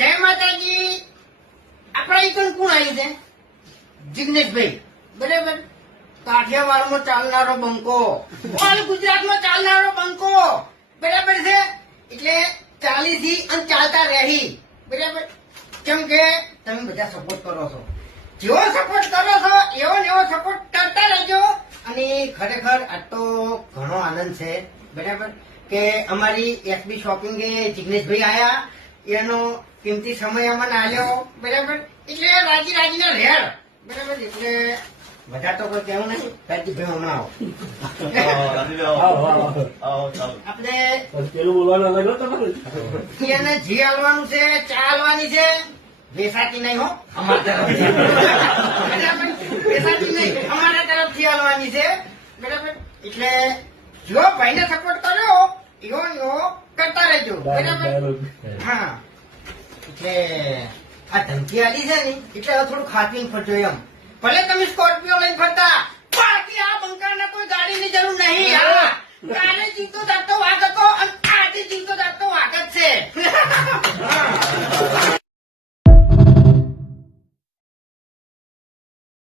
જય માતાજી. આપણા એકન કોણ આવી છે? જિગ્નેશભાઈ. બરાબર. કાઠિયાવાડમાં ચાલનારો બંકો, ઓલ ગુજરાતમાં ચાલનારો બંકો. બરાબર છે. એટલે ચાલીસી અને ચાલતા રહી. બરાબર. કેમ કે તમે બધા સપોર્ટ કરો છો, જેવો સપોર્ટ કરો છો એવો ને એવો સપોર્ટ કરતા રહેજો. અને ખરેખર આ તો ઘણો આનંદ છે. બરાબર કે અમારી એસબી શોપિંગ એ જિગ્નેશભાઈ આયા, એનો કિંમતી સમય અમને આલ્યો. બરાબર. એટલે રાજી રાજીના રેર. બરાબર. એટલે બધા તો કોઈ કેવું નહીં. રાજીભાઈ હમણાં આપણે પેલું બોલવાનું અલગ તમારે એને જી હાલવાનું છે, ચા હાલવાની છે. વેસાતી નહીં હો અમારા તરફથી. બરાબર. વેસાતી નહીં, અમારા તરફથી હાલવાની છે. બરાબર. એટલે જો ભાઈને સપોર્ટ કર્યો એવો ને એવો કરતા રહેજો. બરાબર. હા. એટલે આ ધમકી આલી છે ને એટલે હવે થોડું ખાતરી ફરજો એમ. ભલે તમે સ્કોર્પિયો લઈને ફરતા, બાકી આ બંકાને કોઈ ગાડીની જરૂર નહીં.